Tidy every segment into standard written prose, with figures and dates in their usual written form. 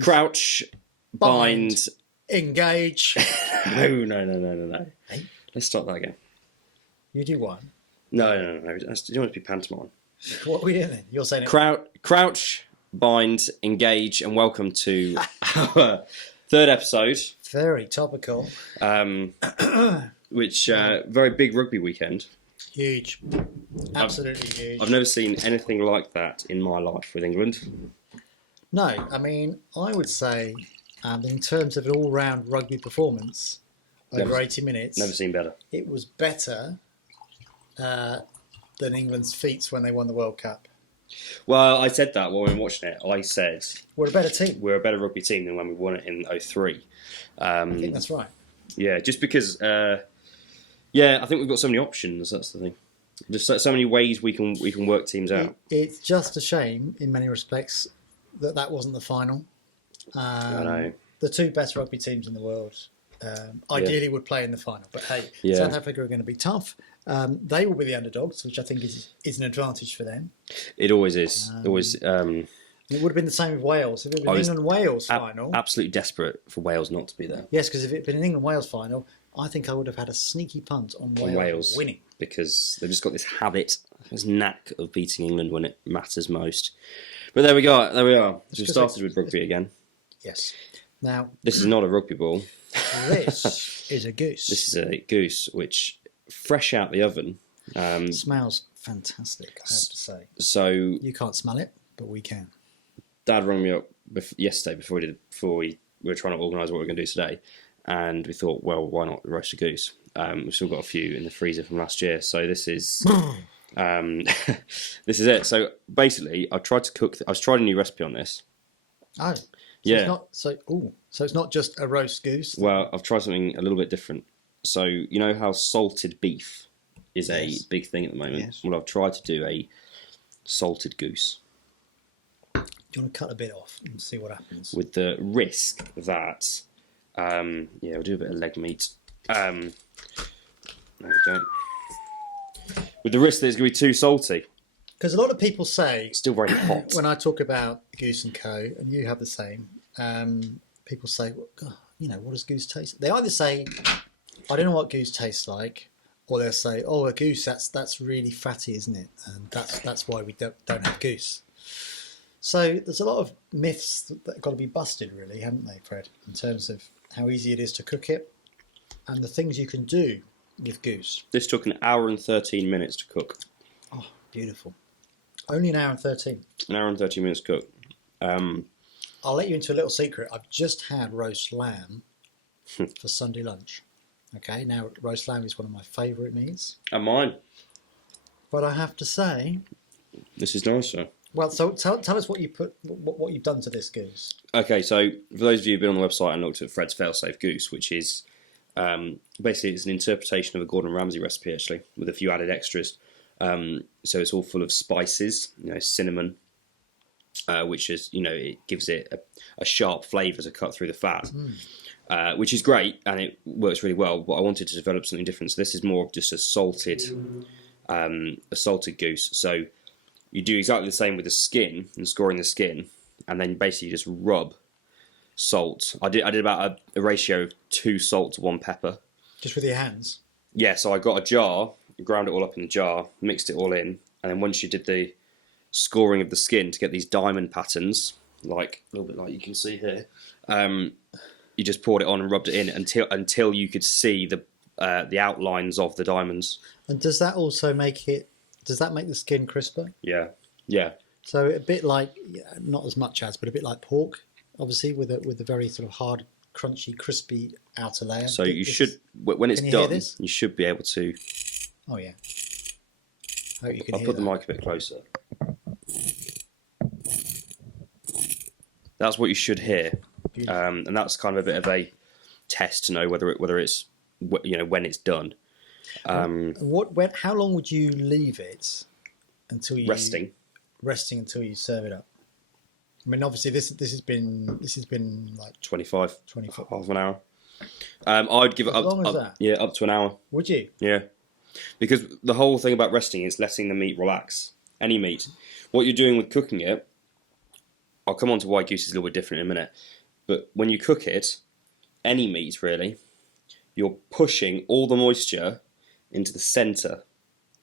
Crouch, bind, engage. No. Hey? Let's start that again. You do one. No. You want it to be pantomime. What are we doing then? You're saying it. Crouch, bind, engage, and welcome to our third episode. Very topical. Which very big rugby weekend. Huge. Absolutely huge. I've never seen anything like that in my life with England. No, I mean, I would say in terms of an all-round rugby performance over 80 minutes, Never seen better. it was better than England's feats when they won the World Cup. Well, I said that while we were watching it. I said We're a better team. we're a better rugby team than when we won it in 2003. I think that's right. Yeah, just because. I think we've got so many options. That's the thing. There's so many ways we can work teams out. It's just a shame, in many respects, that wasn't the final. I know. The two best rugby teams in the world ideally would play in the final. But hey, Yeah. South Africa are going to be tough. They will be the underdogs, which I think is an advantage for them. It always is. It would have been the same with Wales. If it had been England-Wales final... Absolutely desperate for Wales not to be there. Yes, because if it had been an England-Wales final, I think I would have had a sneaky punt on Wales winning. Because they've just got this habit, this knack of beating England when it matters most. But there we are. We've started with rugby again. Yes. Now... This is not a rugby ball. This is a goose. This is a goose, which, fresh out the oven... smells fantastic, I have to say. So... You can't smell it, but we can. Dad rang me up yesterday before we were trying to organise what we were going to do today. And we thought, well, why not roast a goose? We've still got a few in the freezer from last year. So this is... this is it. So basically, I tried to cook... I was trying a new recipe on this. Oh. So Yeah. So it's not just a roast goose. Well, I've tried something a little bit different. So you know how salted beef is a big thing at the moment? Yes. Well, I've tried to do a salted goose. Do you want to cut a bit off and see what happens? With the risk that... we'll do a bit of leg meat. There we go. With the risk that it's going to be too salty. Because a lot of people say... It's still very hot. When I talk about Goose & Co., and you have the same, people say, well, God, what does goose taste? They either say, I don't know what goose tastes like, or they'll say, oh, a goose, that's really fatty, isn't it? And that's why we don't have goose. So there's a lot of myths that have got to be busted, really, haven't they, Fred, in terms of how easy it is to cook it and the things you can do with goose. This took an hour and 13 minutes to cook. Oh, beautiful. Only an hour and 13. An hour and 13 minutes to cook. I'll let you into a little secret. I've just had roast lamb for Sunday lunch. Okay, now roast lamb is one of my favourite meats. And mine. But I have to say... This is nicer. Well, so tell us what you've done to this goose. Okay, so for those of you who've been on the website and looked at Fred's Failsafe Goose, which is basically it's an interpretation of a Gordon Ramsay recipe, actually, with a few added extras. So it's all full of spices, cinnamon, which is, it gives it a sharp flavour to cut through the fat, which is great and it works really well. But I wanted to develop something different, so this is more of just a salted goose. So you do exactly the same with the skin and scoring the skin, and then basically just rub salt. I did about a ratio of 2 salt to 1 pepper. Just with your hands? Yeah, so I got a jar, ground it all up in the jar, mixed it all in, and then once you did the scoring of the skin to get these diamond patterns, like a little bit like you can see here, you just poured it on and rubbed it in until you could see the outlines of the diamonds. And does that also make the skin crisper? Yeah. So a bit like, not as much as, but a bit like pork, obviously, with a very sort of hard, crunchy, crispy outer layer. So when it's done, you should be able to... Oh, yeah. I hope you can I'll hear put the that. mic a bit closer. That's what you should hear. And that's kind of a bit of a test to know whether it's when it's done. How long would you leave it until you resting until you serve it up? I mean, obviously this has been like 25, half an hour. I'd give it as long as that? Yeah, up to an hour. Would you? Yeah, because the whole thing about resting is letting the meat relax. Any meat, what you're doing with cooking it I'll come on to why goose is a little bit different in a minute. But when you cook it, any meat really, you're pushing all the moisture into the centre.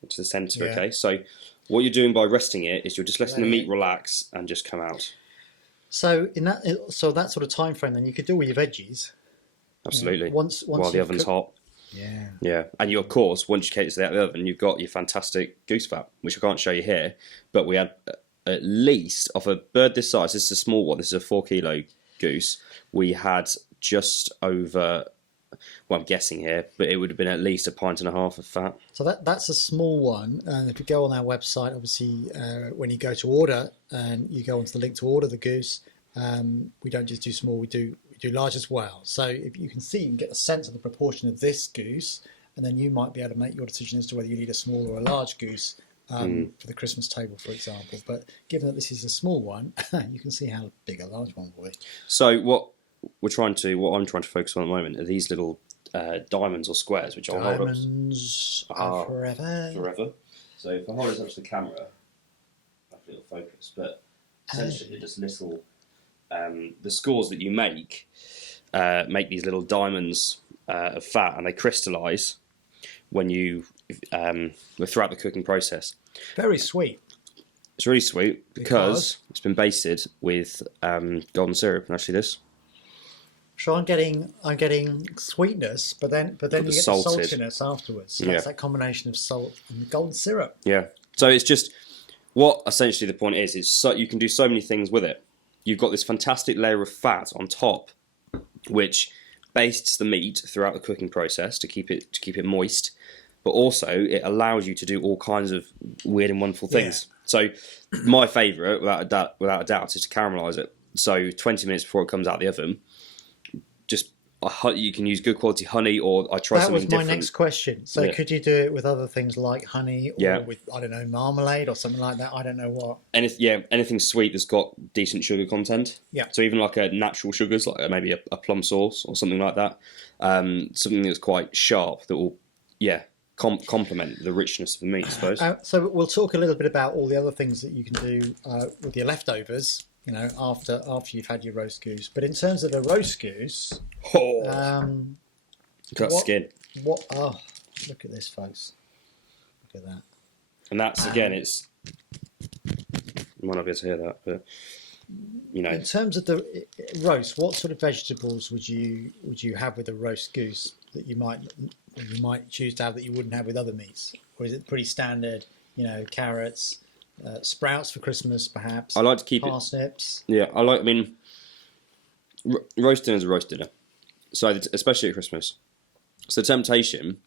Yeah. Okay? So what you're doing by resting it is you're just letting the Letting meat it- relax and just come out. So that sort of time frame, then you could do all your veggies. Absolutely. Once While the you've oven's hot. Yeah. Yeah. And you, of course, once you take it out of the oven, you've got your fantastic goose fat, which I can't show you here. But we had at least, of a bird this size, this is a small one, this is a 4 kilo goose, we had just over, well, I'm guessing here, but it would have been at least 1.5 pints of fat. So that's a small one. And if you go on our website, obviously, when you go to order and you go onto the link to order the goose, we don't just do small, we do large as well. So if you can see, you can get a sense of the proportion of this goose, and then you might be able to make your decision as to whether you need a small or a large goose for the Christmas table, for example. But given that this is a small one, you can see how big a large one will be. So what I'm trying to focus on at the moment are these little diamonds or squares, which I'll hold up. Diamonds are forever. Forever. So if I hold this up to the camera, hopefully it'll focus. But essentially, they're just little. The scores that you make these little diamonds of fat, and they crystallise when you throughout the cooking process. Very sweet. It's really sweet because it's been basted with golden syrup, and actually this. So I'm getting sweetness, but then you get the saltiness afterwards. So that's that combination of salt and the golden syrup. Yeah. So it's just what essentially the point is so you can do so many things with it. You've got this fantastic layer of fat on top, which bastes the meat throughout the cooking process to keep it moist, but also it allows you to do all kinds of weird and wonderful things. Yeah. So my favourite, without a doubt, is to caramelise it. So 20 minutes before it comes out of the oven, just you can use good quality honey, or I try something different. That was my next question. So could you do it with other things like honey, or with, I don't know, marmalade or something like that? I don't know what. Anything sweet that's got decent sugar content. Yeah. So even like a natural sugars, like maybe a plum sauce or something like that. Something that's quite sharp that will, complement the richness of the meat, I suppose. So we'll talk a little bit about all the other things that you can do with your leftovers. After you've had your roast goose. But in terms of the roast goose, look at that skin. Oh, look at this, folks. Look at that. And that's again, it's. You might not be able to hear that, but In terms of the roast, what sort of vegetables would you have with a roast goose that you might choose to have that you wouldn't have with other meats, or is it pretty standard? Carrots. Sprouts for Christmas, perhaps. I like to keep parsnips. Yeah, roast dinner is a roast dinner. So, especially at Christmas. So, the temptation,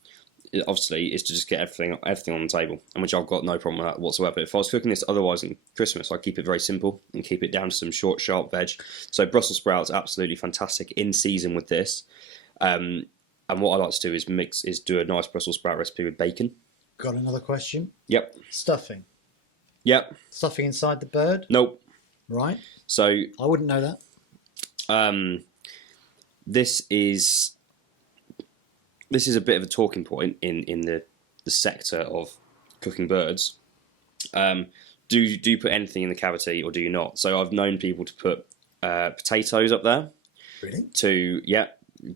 obviously, is to just get everything on the table, and which I've got no problem with that whatsoever. But if I was cooking this otherwise in Christmas, I'd keep it very simple and keep it down to some short, sharp veg. So, Brussels sprouts, absolutely fantastic in season with this. And what I like to do is do a nice Brussels sprout recipe with bacon. Got another question? Yep. Stuffing. Yep. Stuffing inside the bird? Nope. Right. So I wouldn't know that. This is a bit of a talking point in the sector of cooking birds. Do you put anything in the cavity or do you not? So I've known people to put potatoes up there. Really?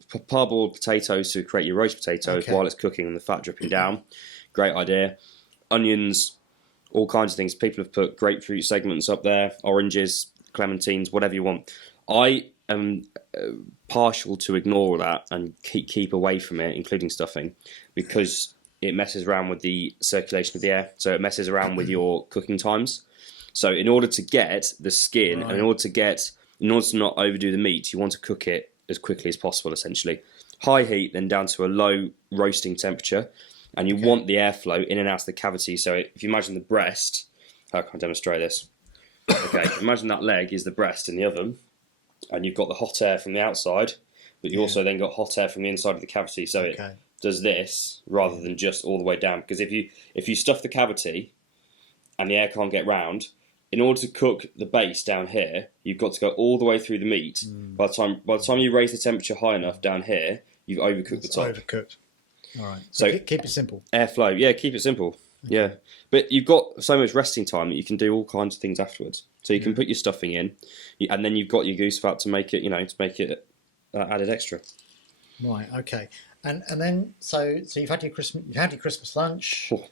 Parboiled potatoes to create your roast potatoes while it's cooking and the fat dripping down. Great idea. Onions. All kinds of things. People have put grapefruit segments up there, oranges, clementines, whatever you want. I am partial to ignore all that and keep away from it, including stuffing, because it messes around with the circulation of the air. So it messes around with your cooking times. So in order to get the skin, and in order to not overdo the meat, you want to cook it as quickly as possible, essentially. High heat, then down to a low roasting temperature. And you want the airflow in and out of the cavity. So if you imagine the breast, how can I demonstrate this? Okay, imagine that leg is the breast in the oven, and you've got the hot air from the outside, but you also then got hot air from the inside of the cavity. So it does this rather than just all the way down. Because if you stuff the cavity and the air can't get round, in order to cook the base down here, you've got to go all the way through the meat. By the time you raise the temperature high enough down here, you've overcooked the top. Overcooked. All right. So keep it simple. Airflow, keep it simple. Yeah, but you've got so much resting time that you can do all kinds of things afterwards. So you can put your stuffing in, and then you've got your goose fat to make it, to make it added extra. Right. Okay. And then so you've had your Christmas lunch, Oh.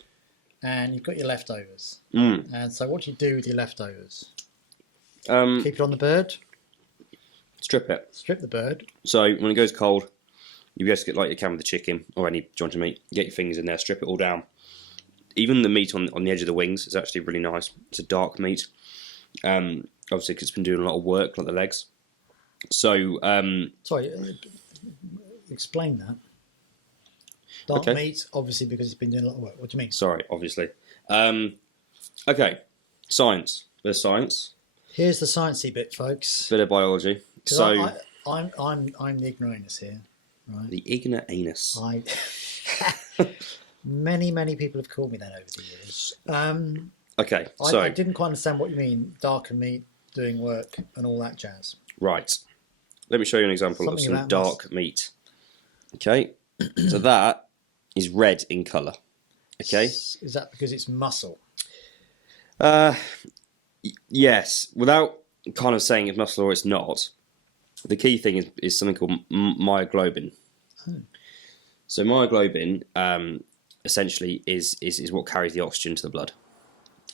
and you've got your leftovers. Mm. And so what do you do with your leftovers? Um, Keep it on the bird. Strip it. Strip the bird. So when it goes cold, you just get like you can with the chicken or any joint of meat. Get your fingers in there, strip it all down. Even the meat on the edge of the wings is actually really nice. It's a dark meat. Obviously, because it's been doing a lot of work, like the legs. So, Sorry, explain that. Dark meat, obviously, because it's been doing a lot of work. What do you mean? Sorry, obviously. Okay, science. There's science. Here's the sciencey bit, folks. Bit of biology. So I'm the ignoramus here, right? the ignoramus. Many people have called me that over the years. Okay, so I didn't quite understand what you mean. Darker meat doing work and all that jazz. right. Let me show you an example of some dark meat. Okay, so that is red in colour. Okay, is that because it's muscle? Yes. Without kind of saying it's muscle or it's not, the key thing is something called myoglobin. Oh. So myoglobin essentially is what carries the oxygen to the blood.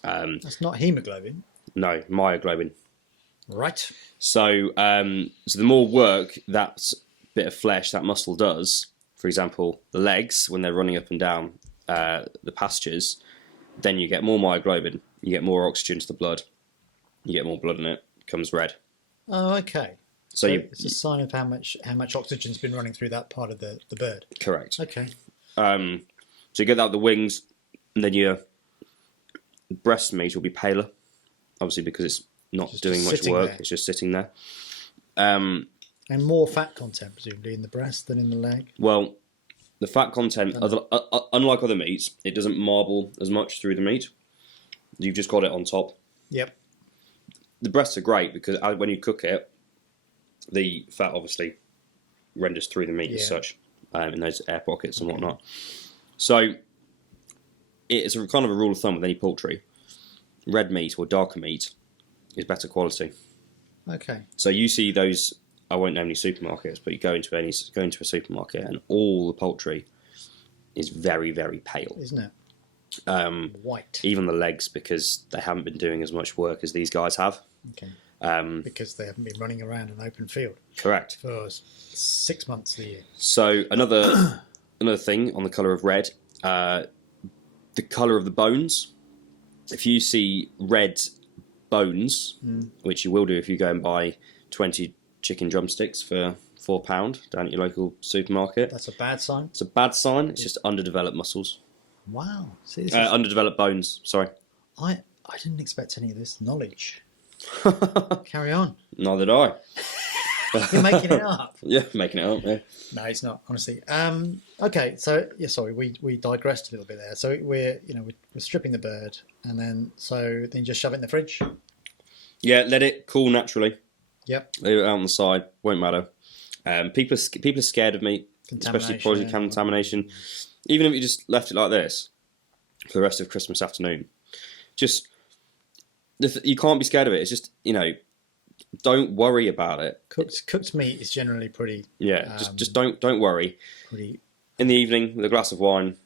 That's not hemoglobin. No, myoglobin. Right. So so the more work that bit of flesh, that muscle does, for example, the legs, when they're running up and down the pastures, then you get more myoglobin, you get more oxygen to the blood, you get more blood in it, it becomes red. Oh, okay. So it's a sign of how much oxygen's been running through that part of the bird. Correct. Okay. So you get that with the wings, and then your breast meat will be paler, obviously because it's not doing much work. There. It's just sitting there. And more fat content, presumably, in the breast than in the leg? Well, the fat content, unlike other meats, it doesn't marble as much through the meat. You've just got it on top. Yep. The breasts are great because when you cook it, the fat obviously renders through the meat as such, in those air pockets and whatnot. So it's a kind of a rule of thumb with any poultry. Red meat or darker meat is better quality. Okay. So you see those, I won't name any supermarkets, but you go into a supermarket and all the poultry is very, very pale. Isn't it? White. Even the legs, because they haven't been doing as much work as these guys have. Okay. Because they haven't been running around an open field. Correct. For 6 months of the year. So another thing on the colour of red, the colour of the bones. If you see red bones, which you will do if you go and buy 20 chicken drumsticks for £4 down at your local supermarket. That's a bad sign? It's a bad sign. It's just underdeveloped muscles. Wow. See, this underdeveloped bones, sorry. I didn't expect any of this knowledge. Carry on. Neither did I. You're making it up. Yeah, making it up, yeah. No, it's not, honestly. Okay, so, sorry, we digressed a little bit there. So we're stripping the bird, and then you just shove it in the fridge? Yeah, let it cool naturally. Yep. Leave it out on the side, won't matter. People are scared of meat, especially probably contamination. Even if you just left it like this for the rest of Christmas afternoon, you can't be scared of it. It's just, don't worry about it. Cooked meat is generally pretty. Yeah, just don't worry. Pretty. In the evening, with a glass of wine,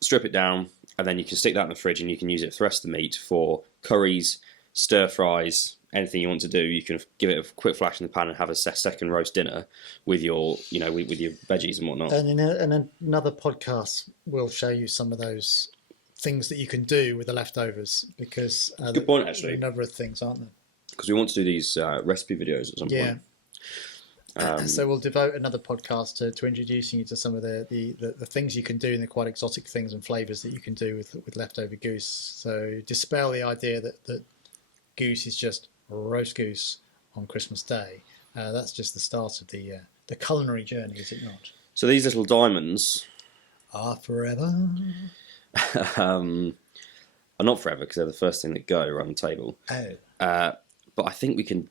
strip it down, and then you can stick that in the fridge, and you can use it for the rest of the meat for curries, stir fries, anything you want to do. You can give it a quick flash in the pan and have a second roast dinner with your, with your veggies and whatnot. And in another podcast, we'll show you some of those things that you can do with the leftovers, because good point, actually. there are a number of things, aren't there? Because we want to do these recipe videos at some point. So we'll devote another podcast to introducing you to some of the things you can do, and the quite exotic things and flavours that you can do with leftover goose. So dispel the idea that goose is just roast goose on Christmas Day. That's just the start of the culinary journey, is it not? So these little diamonds are forever. Are not forever, because they're the first thing that go around the table. Oh. But I think we can,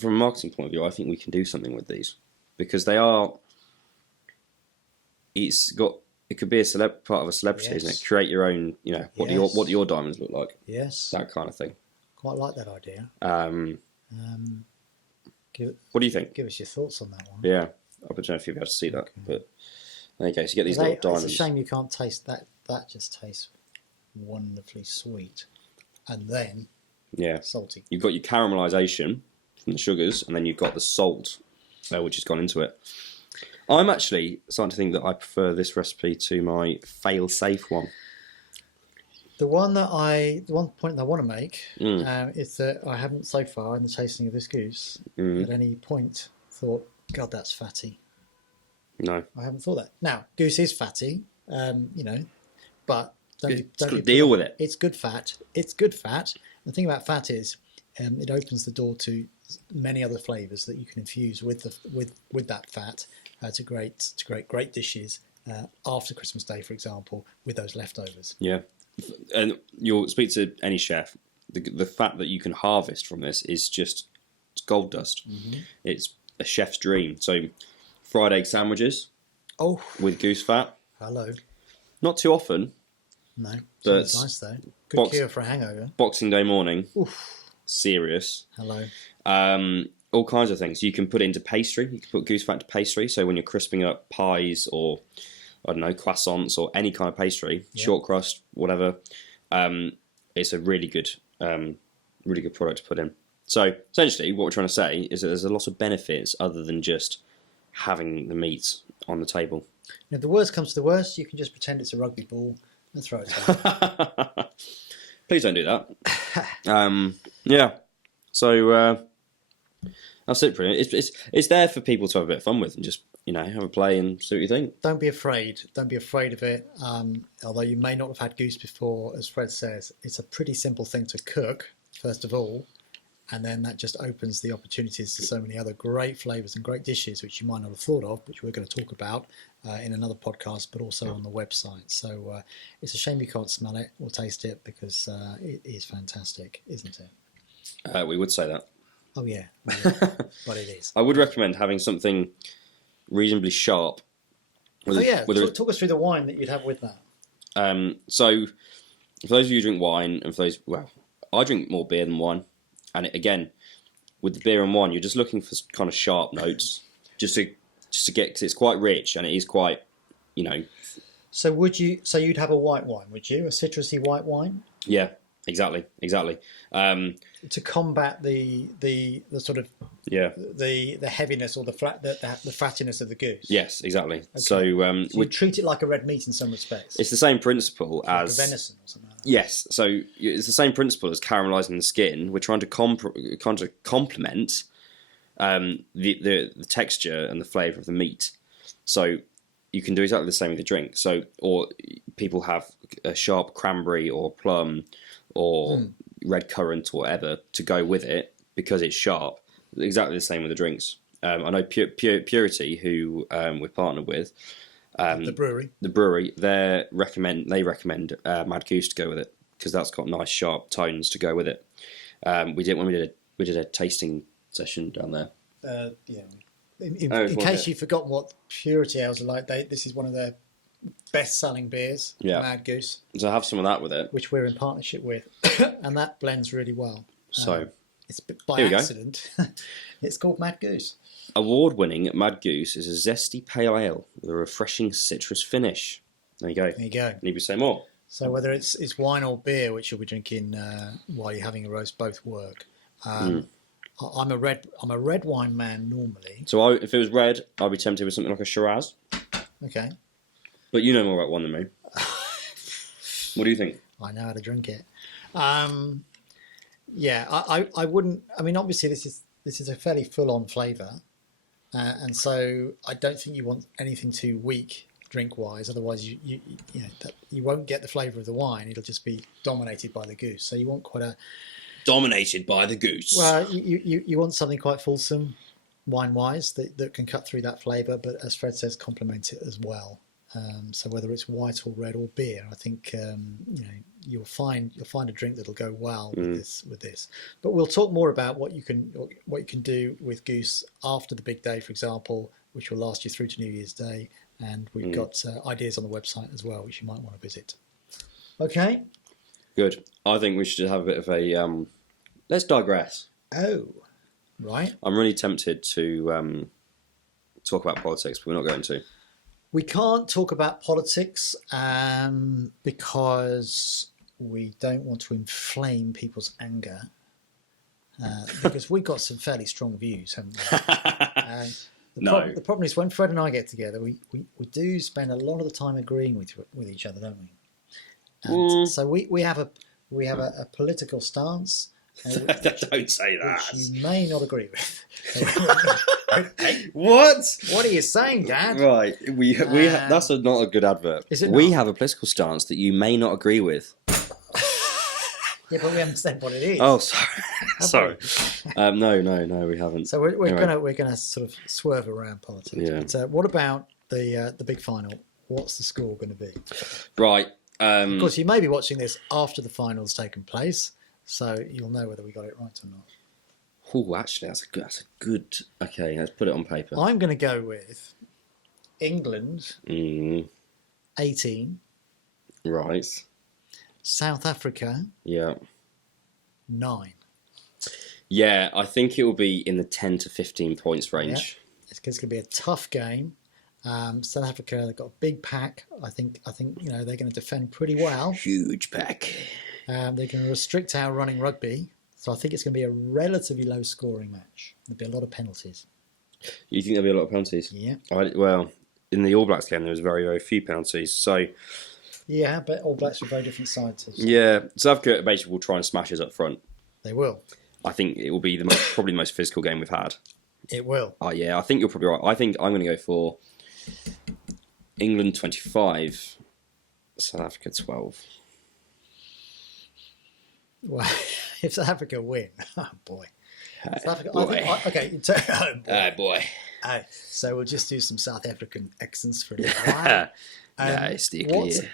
from a marketing point of view, I think we can do something with these, because they are. It's got It could be a part of a celebrity, isn't Yes. it? Create your own, Yes. what do your diamonds look like? Yes. That kind of thing. Quite like that idea. What do you think? Give us your thoughts on that one. Yeah, I don't know if you'll be able to see that, but there you go. So you get these little diamonds. It's a shame you can't taste that. That just tastes wonderfully sweet, and then salty. You've got your caramelisation from the sugars, and then you've got the salt, which has gone into it. I'm actually starting to think that I prefer this recipe to my fail-safe one. The one point that I want to make is that I haven't so far in the tasting of this goose at any point thought, God, that's fatty. No, I haven't thought that. Now, goose is fatty, but don't deal with it. It's good fat. It's good fat. The thing about fat is, it opens the door to many other flavours that you can infuse with that fat to create great dishes after Christmas Day, for example, with those leftovers. Yeah. And you'll speak to any chef, the fat that you can harvest from this is just gold dust. It's a chef's dream. So fried egg sandwiches with goose fat. Hello. Not too often. No. But sounds nice though. Good cure for a hangover. Boxing Day morning. Oof. Serious. Hello. All kinds of things. You can put it into pastry. You can put goose fat into pastry. So when you're crisping up pies or I don't know, croissants or any kind of pastry, short crust, whatever. It's a really good product to put in. So essentially, what we're trying to say is that there's a lot of benefits other than just having the meat on the table. If the worst comes to the worst, you can just pretend it's a rugby ball and throw it out. Please don't do that. Yeah. So that's it. Pretty. It's there for people to have a bit of fun with and just have a play and see what you think. Don't be afraid. Don't be afraid of it. Although you may not have had goose before, as Fred says, it's a pretty simple thing to cook, first of all. And then that just opens the opportunities to so many other great flavours and great dishes, which you might not have thought of, which we're going to talk about in another podcast, but also on the website. So it's a shame you can't smell it or taste it because it is fantastic, isn't it? We would say that. Oh, yeah. But it is. I would recommend having something reasonably sharp. Talk us through the wine that you'd have with that. So, for those of you who drink wine, and for those, I drink more beer than wine. And again, with the beer and wine, you're just looking for kind of sharp notes, just to get, because it's quite rich and it is quite, So you'd have a white wine, would you? A citrusy white wine? Yeah, exactly. To combat the sort of the heaviness or the fattiness of the goose. Yes, exactly. Okay. So you treat it like a red meat in some respects. It's the same principle as like a venison or something like that. Yes, so it's the same principle as caramelising the skin. We're trying to complement the texture and the flavour of the meat. So you can do exactly the same with the drink. So, or people have a sharp cranberry or plum or red currant or whatever to go with it because it's sharp. Exactly the same with the drinks. I know Purity, who we're partnered with, the brewery, they recommend Mad Goose to go with it because that's got nice sharp tones to go with it. We did a tasting session down there. In case you've forgotten what Purity ales are like, this is one of their best-selling beers, Mad Goose. So have some of that with it, which we're in partnership with, and that blends really well. So it's by accident. It's called Mad Goose. Award-winning Mad Goose is a zesty pale ale with a refreshing citrus finish. There you go. Need to say more. So whether it's wine or beer, which you'll be drinking while you're having a roast, both work. I'm a red wine man normally. So if it was red, I'd be tempted with something like a Shiraz. Okay. But you know more about wine than me. What do you think? I know how to drink it. Yeah, I wouldn't. I mean, obviously this is a fairly full-on flavour, and so I don't think you want anything too weak drink-wise. Otherwise, you won't get the flavour of the wine. It'll just be dominated by the goose. So you want quite a dominated by the goose. Well, you want something quite fulsome, wine-wise, that can cut through that flavour, but as Fred says, complement it as well. So whether it's white or red or beer, I think you'll find a drink that'll go well with this. But we'll talk more about what you can do with Goose after the big day, for example, which will last you through to New Year's Day, And we've got ideas on the website as well, which you might want to visit. Okay. Good. I think we should have a bit of a... let's digress. Oh, right. I'm really tempted to talk about politics, but we're not going to. We can't talk about politics because we don't want to inflame people's anger. Because we've got some fairly strong views, haven't we? The problem is when Fred and I get together, we do spend a lot of the time agreeing with each other, don't we? And so we have a political stance. Don't say that. Which you may not agree with. What? What are you saying, Dad? Right, that's not a good advert. Is it we not? have a political stance that you may not agree with. Yeah, but we haven't said what it is. Oh, sorry. No, we haven't. So we're gonna sort of swerve around politics. Yeah. But what about the big final? What's the score going to be? Right. Of course, you may be watching this after the final's taken place, so you'll know whether we got it right or not. Oh, actually, that's a good. Okay, let's put it on paper. I'm going to go with England 18. Right. South Africa Yeah. 9. Yeah, I think it will be in the 10 to 15 points range. Yeah. It's going to be a tough game. South Africa, they've got a big pack. I think they're going to defend pretty well. Huge pack. They're going to restrict our running rugby. So I think it's going to be a relatively low scoring match. There'll be a lot of penalties. You think there'll be a lot of penalties? Yeah. Well, in the All Blacks game, there was very, very few penalties. So yeah, but All Blacks are very different sides. Yeah, South Africa basically will try and smash us up front. They will. I think it will be probably the most physical game we've had. It will. Oh yeah, I think you're probably right. I think I'm going to go for England 25, South Africa 12. Well, if South Africa win, oh boy. South Africa, boy. oh boy. Boy. So we'll just do some South African accents for a little while. Nice,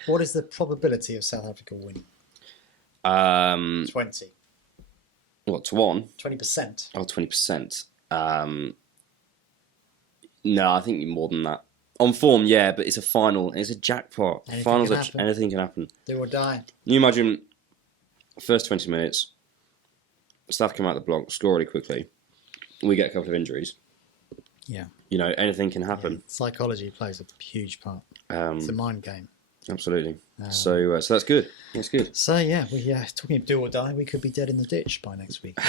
what is the probability of South Africa winning? 20. What, to 1? 20%. Oh, 20%. No, I think more than that. On form, yeah, but it's a final. It's a jackpot. Anything can happen. Do or die. Can you imagine first 20 minutes, South come out the block, score really quickly. We get a couple of injuries. Yeah. Anything can happen. Yeah. Psychology plays a huge part. It's a mind game. Absolutely. So that's good. That's good. So yeah, talking of do or die, we could be dead in the ditch by next week.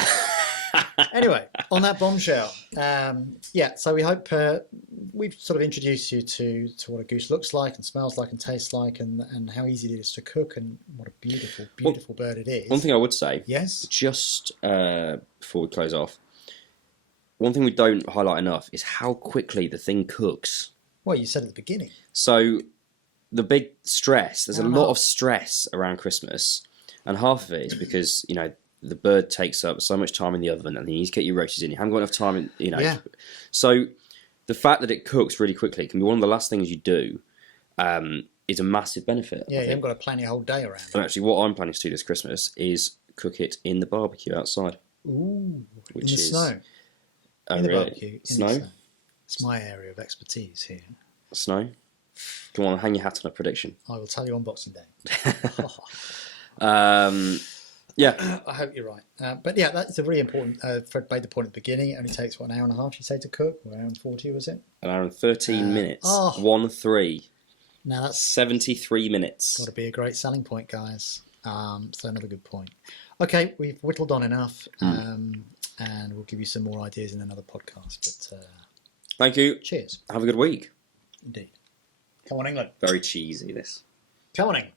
Anyway, on that bombshell, so we hope we've sort of introduced you to what a goose looks like and smells like and tastes like and how easy it is to cook and what a beautiful bird it is. One thing I would say, yes, just before we close off, one thing we don't highlight enough is how quickly the thing cooks. Well, you said at the beginning. So the big stress, there's a lot of stress around Christmas, and half of it is because, the bird takes up so much time in the oven and you need to get your roaches in. You haven't got enough time, Yeah. So the fact that it cooks really quickly can be one of the last things you do is a massive benefit. Yeah, you haven't got to plan your whole day around it. And actually what I'm planning to do this Christmas is cook it in the barbecue outside. Ooh, in the snow. In the barbecue. Snow? In the snow. It's my area of expertise here. Snow? Come on, hang your hat on a prediction. I will tell you on Boxing Day. Yeah. I hope you're right. But yeah, that's a really important... Fred made the point at the beginning. It only takes, an hour and a half, you say, to cook? Or an hour and 40, was it? An hour and 13 minutes. 1-3. Now that's... 73 minutes. Got to be a great selling point, guys. So another good point. Okay, we've whittled on enough. And we'll give you some more ideas in another podcast. But thank you. Cheers. Have a good week. Indeed. Come on, England. Very cheesy, this. Come on, England.